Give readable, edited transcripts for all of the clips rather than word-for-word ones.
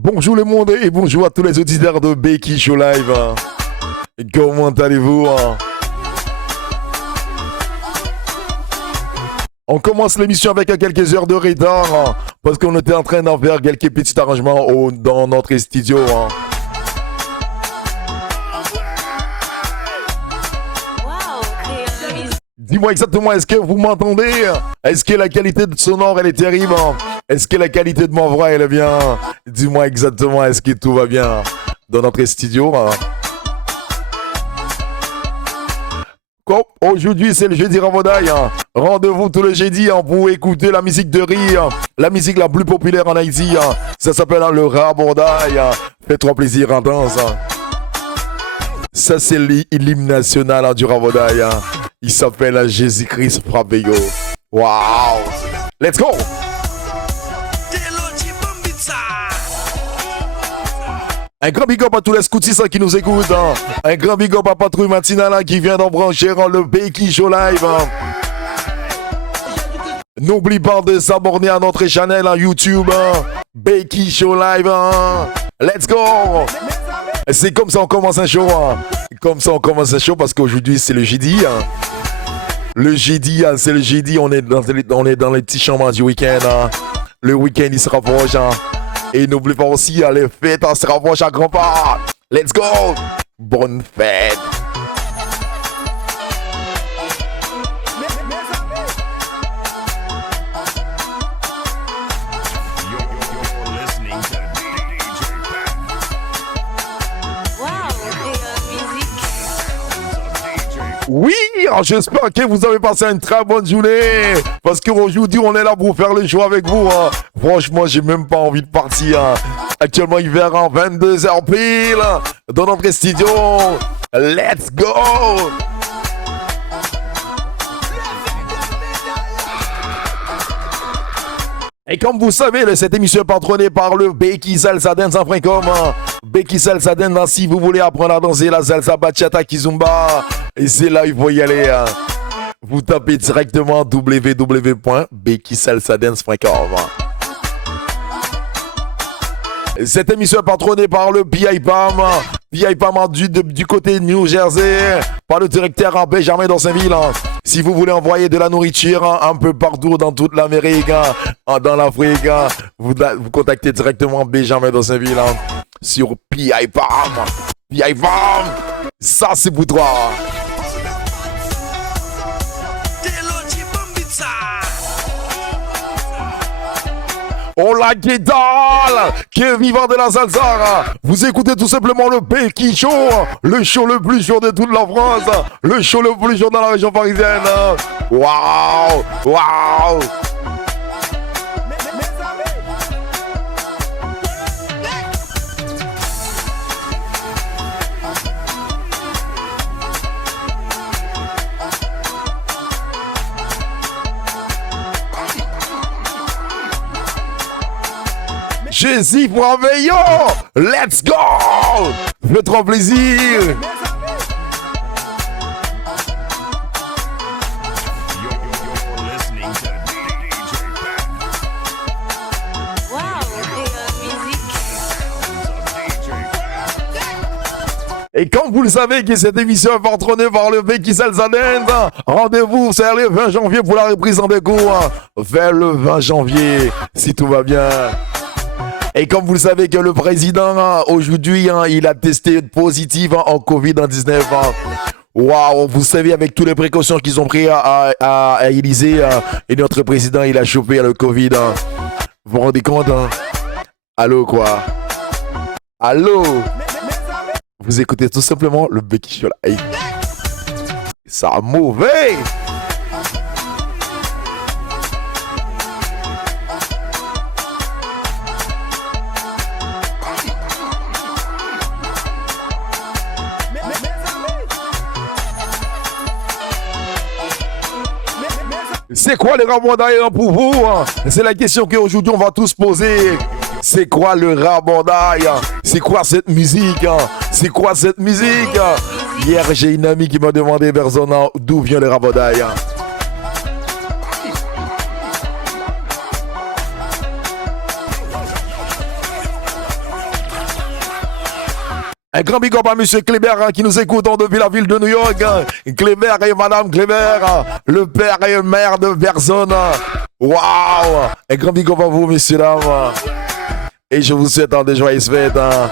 Bonjour le monde et bonjour à tous les auditeurs de Becky Show Live. Comment allez-vous? On commence l'émission avec quelques heures de retard parce qu'on était en train d'en faire quelques petits arrangements dans notre studio. Dis-moi exactement, est-ce que vous m'entendez? Est-ce que la qualité de sonore, elle est terrible? Est-ce que la qualité de ma voix, elle est bien? Dis-moi exactement, est-ce que tout va bien dans notre studio? Aujourd'hui, c'est le jeudi Ramadan. Rendez-vous tous les jeudis pour écouter la musique de rire, la musique la plus populaire en Haïti. Ça s'appelle le Ramadan. Fais-toi plaisir en danse. Ça, c'est l'hymne national du Ramadan. Il s'appelle Jésus-Christ Frabego. Wow! Let's go! Un grand big up à tous les scoutistes qui nous écoutent. Un grand big up à Patrouille Matinale qui vient d'embrancher le Becky Show Live. N'oublie pas de s'abonner à notre chaîne YouTube. Becky Show Live. Let's go! C'est comme ça on commence un show. Comme ça on commence un show parce qu'aujourd'hui c'est le jeudi. Le jeudi, c'est le jeudi, on est dans les petits chambres du week-end. Le week-end il se rapproche. Et n'oublie pas aussi, les fêtes se rapprochent à grands pas. Let's go! Bonne fête! Oui, j'espère que vous avez passé une très bonne journée. Parce qu'aujourd'hui, on est là pour faire le show avec vous. Franchement, j'ai même pas envie de partir. Actuellement, il verra 22h pile dans notre studio. Let's go! Et comme vous savez, cette émission est patronnée par le BeckySalsaDance.com. Becky Salsa Dance, si vous voulez apprendre à danser la salsa bachata kizumba, et c'est là il faut y aller. Vous tapez directement www.BeckySalsaDance.com. Cette émission est patronnée par le PIPAM. PIPAM du côté New Jersey, par le directeur Benjamin Dorsainville. Si vous voulez envoyer de la nourriture un peu partout dans toute l'Amérique, dans l'Afrique, vous contactez directement Benjamin Dorsainville sur PIPAM. PIPAM, ça c'est pour toi. Hola, ¿qué tal? Que vivant de la salsa. Vous écoutez tout simplement le Becky Show, le show le plus chaud de toute la France, le show le plus chaud dans la région parisienne. Waouh, waouh. Jésus Fraveillon, let's go! Fais-toi plaisir! Et comme vous le savez que cette émission est patronnée par le Becky Salsa Dance, rendez-vous c'est le 20 janvier pour la reprise en décours. Vers le 20 janvier, si tout va bien. Et comme vous le savez que le président, aujourd'hui, il a testé positif en Covid-19. Waouh, vous savez, avec toutes les précautions qu'ils ont prises à Élysée, et notre président, il a chopé le Covid. Vous vous rendez compte? Allô, quoi? Allô? Vous écoutez tout simplement le Becky Show Live. Ça a mauvais! C'est quoi le Ramadan pour vous? C'est la question qu'aujourd'hui on va tous poser. C'est quoi le Ramadan? C'est quoi cette musique? C'est quoi cette musique? Hier j'ai une amie qui m'a demandé personnellement d'où vient le Ramadan. Un grand big up à Monsieur Kléber hein, qui nous écoute depuis la ville de New York. Hein. Kléber et Madame Kléber, hein. Le père et mère de personne. Hein. Waouh! Un grand big up à vous, messieurs, dames. Hein. Et je vous souhaite des joyeuses fêtes. Hein.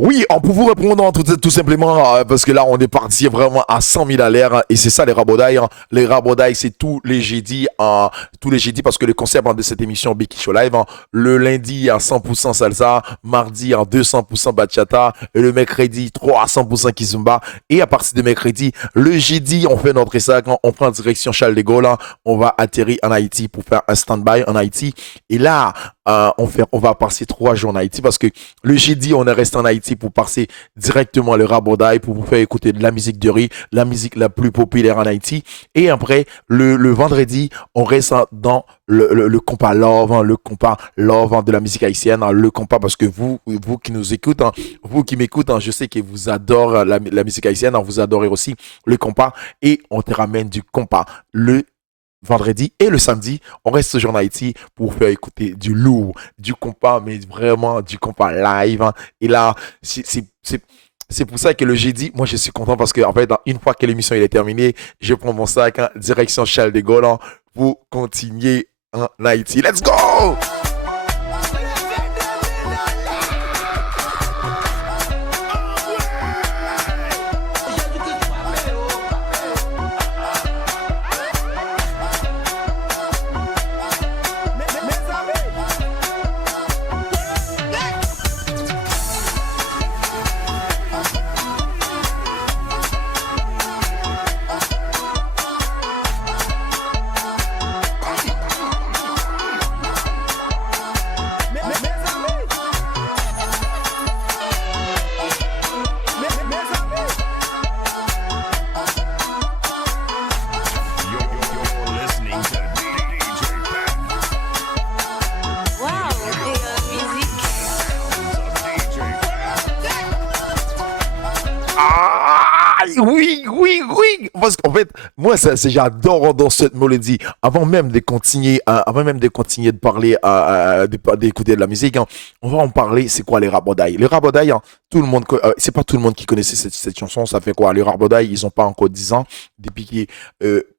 Oui, pour vous répondre tout simplement, parce que là, on est parti vraiment à 100 000 à l'air, et c'est ça les rabodailles. Hein. Les rabodailles, c'est tous les jeudis, parce que le concept de cette émission Biki Show Live, hein, le lundi à 100% salsa, mardi à 200% bachata, et le mercredi 300% kizumba, et à partir de mercredi, le jeudi, on fait notre sac, hein, on prend direction Charles de Gaulle, hein, on va atterrir en Haïti pour faire un stand-by en Haïti, et là, on va passer 3 jours en Haïti, parce que le jeudi, on est resté en Haïti pour passer directement le rabodaille pour vous faire écouter de la musique de riz, la musique la plus populaire en Haïti. Et après, le vendredi, on reste dans le compas love, hein, le compas love hein, de la musique haïtienne, hein, le compas parce que vous qui nous écoutez, hein, vous qui m'écoutez, hein, je sais que vous adorez la musique haïtienne, hein, vous adorez aussi le compas et on te ramène du compas le vendredi et le samedi, on reste toujours en Haïti pour faire écouter du lourd, du compas, mais vraiment du compas live. Hein. Et là, c'est pour ça que le jeudi, moi je suis content parce que en fait, une fois que l'émission est terminée, je prends mon sac, hein, direction Charles de Gaulle hein, pour continuer en Haïti. Let's go! Oui, parce qu'en fait, moi, j'adore dans cette mélodie. Avant même de continuer de parler, d'écouter de la musique, hein, on va en parler. C'est quoi les rabodailles? Les rabodailles, hein, tout le monde, c'est pas tout le monde qui connaissait cette chanson. Ça fait quoi? Les rabodailles, ils ont pas encore 10 ans depuis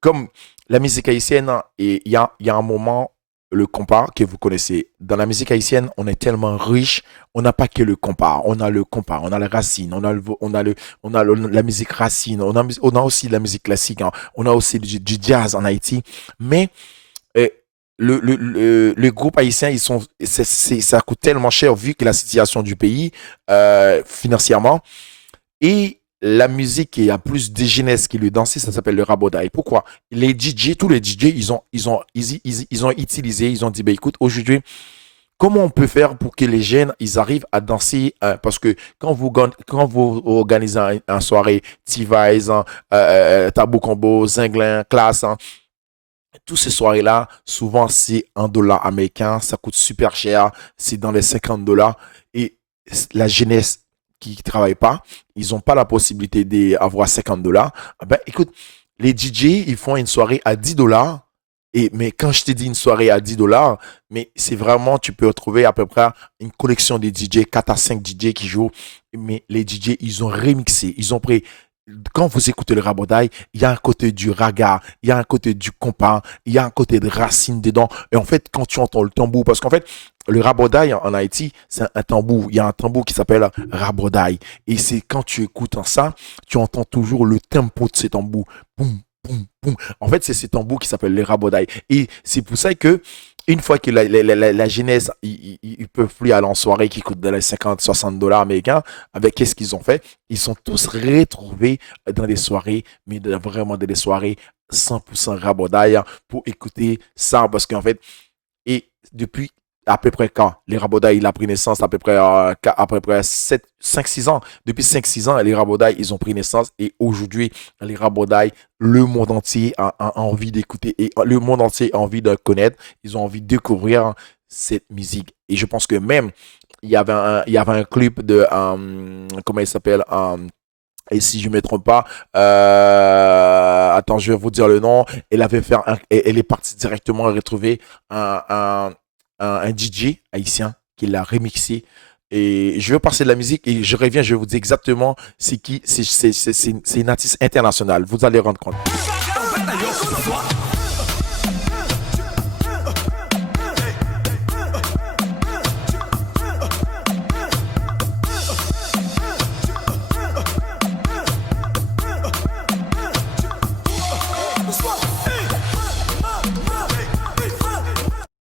comme la musique haïtienne, hein, et il y a un moment. Le compas que vous connaissez. Dans la musique haïtienne, on est tellement riche, on n'a pas que le compas. On a le compas, on a la racine, la musique racine, on a aussi la musique classique, hein. On a aussi du jazz en Haïti. Mais le groupe haïtien, ça coûte tellement cher vu que la situation du pays financièrement. Et la musique qui a plus de jeunesse qui le dansait, ça s'appelle le rabodaï. Pourquoi? Les DJ, tous les DJ, ils ont utilisé, ils ont dit, bah, écoute, aujourd'hui, comment on peut faire pour que les jeunes, ils arrivent à danser parce que quand vous organisez une soirée, T-Vise, hein, Tabou Combo, Zinglin, Classe, hein, tous ces soirées-là, souvent, c'est $1 américain, ça coûte super cher, c'est dans les $50. Et la jeunesse qui ne travaillent pas, ils n'ont pas la possibilité d'avoir $50. Ben, écoute, les DJ, ils font une soirée à $10. Mais quand je te dis une soirée à $10, mais c'est vraiment, tu peux retrouver à peu près une collection de DJ, 4 à 5 DJ qui jouent. Mais les DJ, ils ont remixé, ils ont pris. Quand vous écoutez le rabodaï, il y a un côté du raga, il y a un côté du compas, il y a un côté de racine dedans. Et en fait, quand tu entends le tambour, parce qu'en fait, le rabodaï en Haïti, c'est un tambour. Il y a un tambour qui s'appelle rabodaï. Et c'est quand tu écoutes ça, tu entends toujours le tempo de ces tambours. Boum, boum, boum. En fait, c'est ces tambours qui s'appellent les rabodaï. Et c'est pour ça que une fois que la jeunesse, ils peuvent plus aller en soirée qui coûte dans les 50, $60 américains, avec qu'est-ce qu'ils ont fait? Ils sont tous retrouvés dans des soirées, mais vraiment des soirées 100% rabodaille pour écouter ça. Parce qu'en fait, et depuis à peu près quand les rabodailles il a pris naissance, à peu près 5-6 ans. Depuis 5-6 ans, les rabodailles, ils ont pris naissance. Et aujourd'hui, les rabodailles, le monde entier a envie d'écouter. Et le monde entier a envie de connaître. Ils ont envie de découvrir cette musique. Et je pense que même, il y avait un clip de, comment il s'appelle, Et si je ne me trompe pas, attends, je vais vous dire le nom. Elle avait fait elle est partie directement retrouver un DJ haïtien qui l'a remixé. Et je vais passer de la musique et je reviens, je vais vous dire exactement c'est qui. C'est une artiste internationale. Vous allez rendre compte.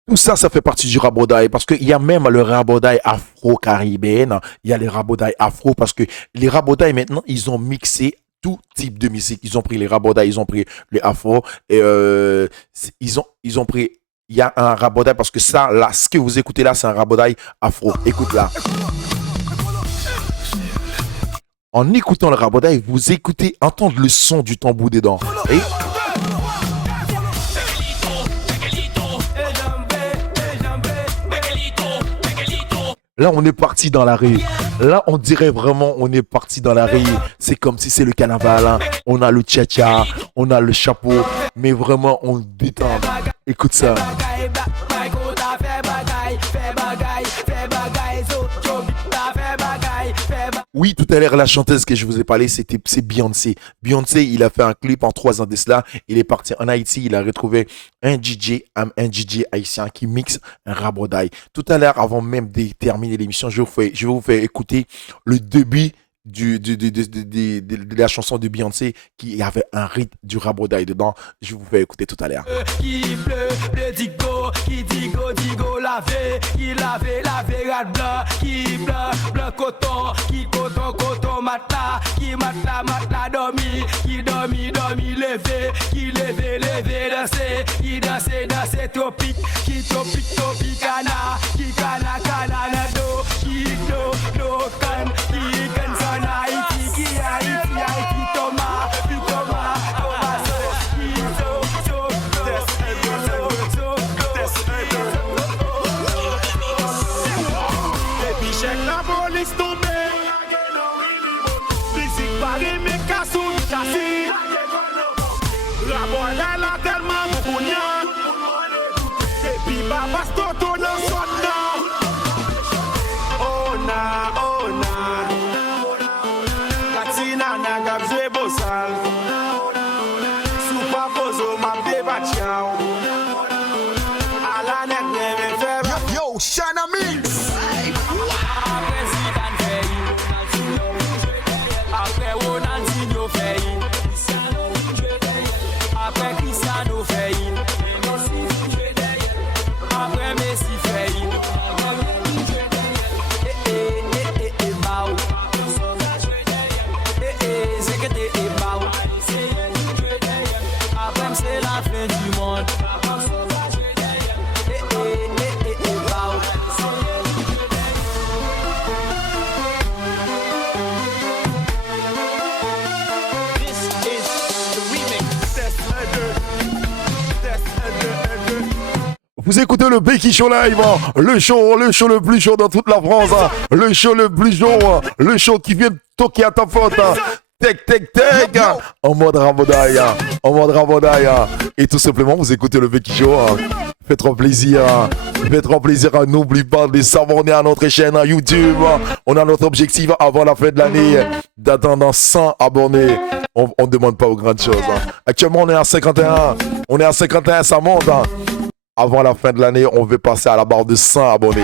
Tout ça, ça fait partie du rabodaï parce qu'il y a même le rabodaï afro-caribéen. Il y a les rabodaï afro parce que les rabodaï maintenant, ils ont mixé tout type de musique. Ils ont pris les rabodaï, ils ont pris les afro et ils ont pris. Il y a un rabodaï parce que ça, là, ce que vous écoutez là, c'est un rabodaï afro. Écoute là. En écoutant le rabodaï, vous écoutez, entendre le son du tambour dedans. Et là, on est parti dans la rue. Là, on dirait vraiment, on est parti dans la rue. C'est comme si c'est le carnaval. Hein. On a le tcha-tcha, on a le chapeau, mais vraiment, on détend. Écoute ça. Oui, tout à l'heure, la chanteuse que je vous ai parlé, c'est Beyoncé. Beyoncé, il a fait un clip en 3 ans de cela. Il est parti en Haïti. Il a retrouvé un DJ haïtien qui mixe un rabodaï. Tout à l'heure, avant même de terminer l'émission, je vais vous faire écouter le début de la chanson de Beyoncé qui avait un rythme du rabodaï dedans. Je vous fais écouter tout à l'heure. Qui bleu, le digo, qui digo, lavé, qui lavé, blanc, qui blanc, coton, qui coton, matelas, qui matelas, dormi, qui dormi, levé, qui levé, danser, qui danser, tropique, qui tropique, cana, qui cana, nado, qui do, can, qui can. Vous écoutez le Becky Show Live, hein. Le show le plus chaud dans toute la France, hein. Le show le plus chaud, hein. Le show qui vient toquer à ta faute, hein. Tech, hein. En mode rabodaï, hein. En mode rabodaï, hein. Et tout simplement, vous écoutez le Becky Show, hein. Faites trop plaisir, hein. Faites trop plaisir, hein. N'oublie pas de s'abonner à notre chaîne hein, YouTube, hein. On a notre objectif avant la fin de l'année d'atteindre 100 abonnés. On ne demande pas aux grandes choses, hein. Actuellement, on est à 51. On est à 51, ça monte, hein. Avant la fin de l'année, on veut passer à la barre de 100 abonnés.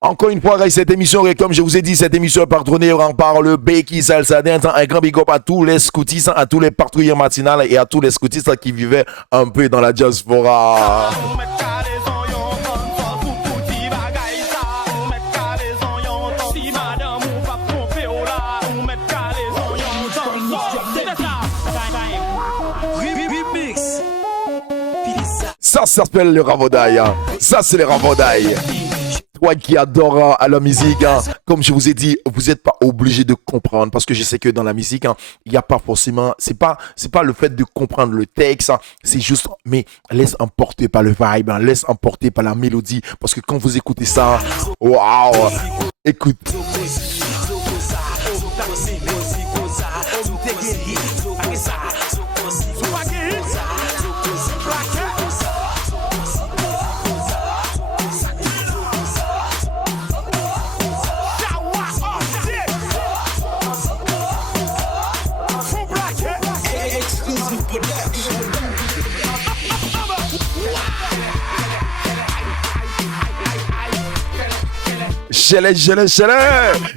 Encore une fois, cette émission, comme je vous ai dit, cette émission est patronnée par le Becky Salsa Dance. Un grand big up à tous les scoutistes, à tous les patrouilleurs matinales et à tous les scoutistes qui vivaient un peu dans la diaspora. Ça s'appelle le rabodaï. Hein. Ça, c'est le rabodaï. toi qui adores la musique, hein, comme je vous ai dit, vous n'êtes pas obligé de comprendre parce que je sais que dans la musique, hein, il n'y a pas forcément, c'est pas le fait de comprendre le texte, hein, c'est juste, mais laisse emporter par le vibe, hein, laisse emporter par la mélodie parce que quand vous écoutez ça, waouh, écoute.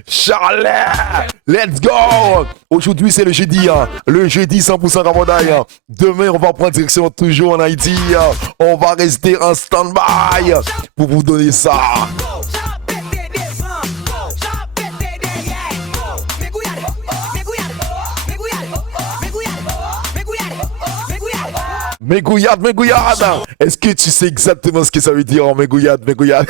Charlie, let's go. Aujourd'hui c'est le jeudi, hein. Le jeudi 100% Ramadan, hein. Demain on va prendre direction toujours en Haïti, hein. On va rester en stand-by pour vous donner ça. Mégouillade. Est-ce que tu sais exactement ce que ça veut dire en mégouillade? Mégouillade.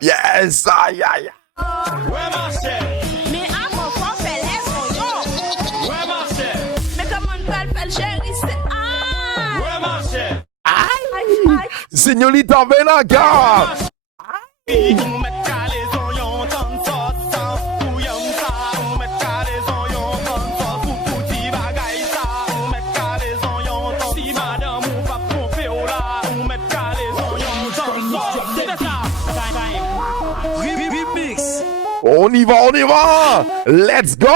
Yes, aïe. Mais à mon frère, fait les oignons. Mais comment on peut le faire, chérie? C'est aïe. Señorita Benaga. On y va. Let's go.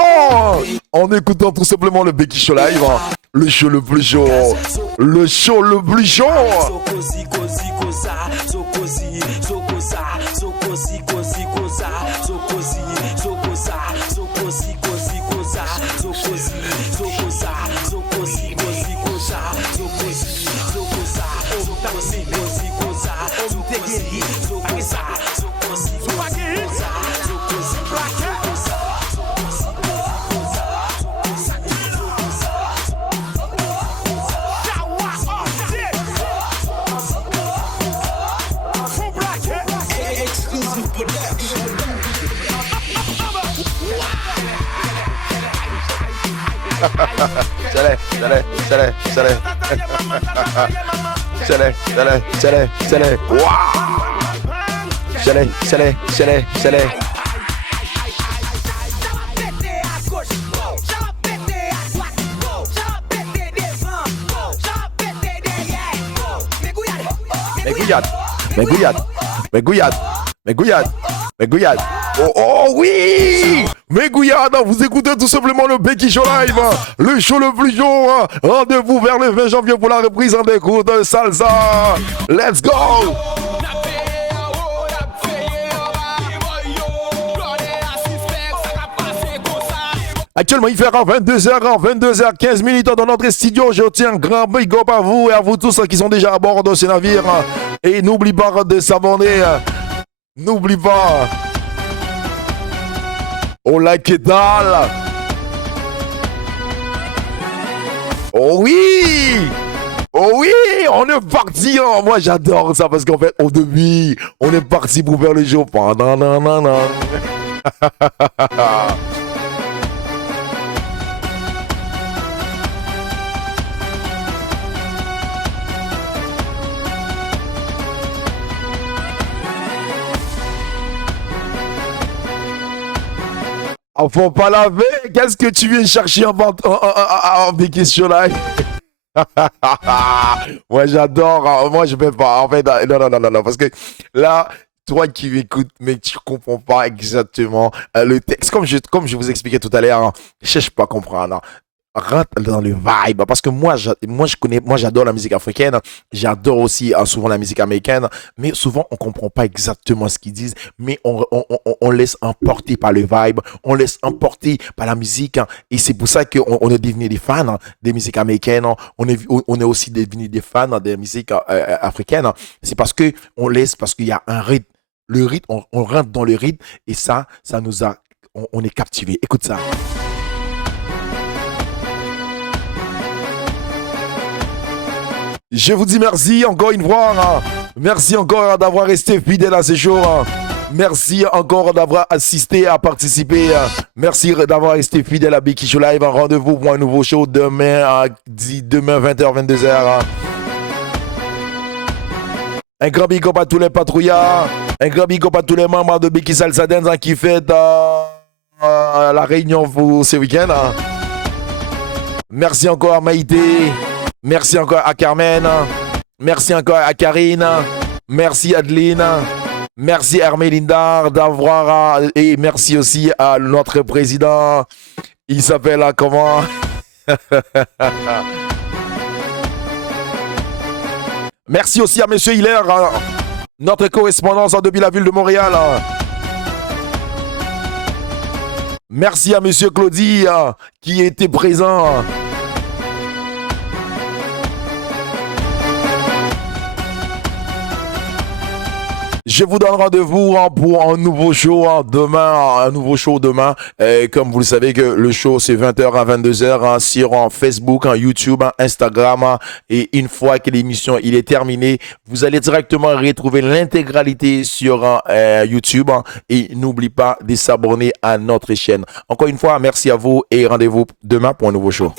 En écoutant tout simplement le Becky Show Live, hein. Le show le plus chaud. Chalet. Chalet. Mégouillade. Oh oui! Mégouillade, vous écoutez tout simplement le Becky Show Live, le show le plus chaud. Rendez-vous vers le 20 janvier pour la reprise en écoute de salsa. Let's go! Actuellement, il fait 22h15 dans notre studio. Je tiens un grand big up à vous et à vous tous qui sont déjà à bord de ce navire. Et n'oublie pas de s'abonner. N'oublie pas. Oh la que dalle. Oh oui, on est parti. Hein. Moi j'adore ça parce qu'en fait au début, on est parti pour faire le show. Faut pas laver. Qu'est-ce que tu viens chercher en question là? Moi j'adore. Moi je peux pas. En fait, non. Parce que là, toi qui m'écoutes, mais tu comprends pas exactement le texte. Comme je vous expliquais tout à l'heure, hein, je cherche pas à comprendre. Hein. Rentre dans le vibe parce que moi j'adore la musique africaine, j'adore aussi souvent la musique américaine, mais souvent on comprend pas exactement ce qu'ils disent, mais on laisse emporter par le vibe, on laisse emporter par la musique, hein, et c'est pour ça qu'on est devenu des fans, hein, des musiques américaines, hein, on est aussi devenu des fans, hein, des musiques africaines, hein. C'est parce qu'il y a un rythme, le rythme, on rentre dans le rythme et ça nous a, on est captivé. Écoute ça. Je vous dis merci encore une fois. Merci encore d'avoir resté fidèle à ce show. Merci encore d'avoir assisté à participer. Merci d'avoir resté fidèle à Beki Show Live. Rendez-vous pour un nouveau show demain, demain 20h, 22h. Un grand big up à tous les patrouillards. Un grand big up à tous les membres de Beki Salsa Dance qui fêtent la réunion pour ce week-end. Merci encore à Maïté. Merci encore à Carmen. Merci encore à Karine. Merci Adeline. Merci Hermélinda d'avoir... Et merci aussi à notre président. Il s'appelle comment? Merci aussi à Monsieur Hiller, notre correspondant depuis la ville de Montréal. Merci à Monsieur Claudie qui était présent. Je vous donne rendez-vous pour un nouveau show demain. Comme vous le savez que le show c'est 20h à 22h sur Facebook, YouTube, Instagram. Et une fois que l'émission il est terminée, vous allez directement retrouver l'intégralité sur YouTube. Et n'oubliez pas de s'abonner à notre chaîne. Encore une fois, merci à vous et rendez-vous demain pour un nouveau show.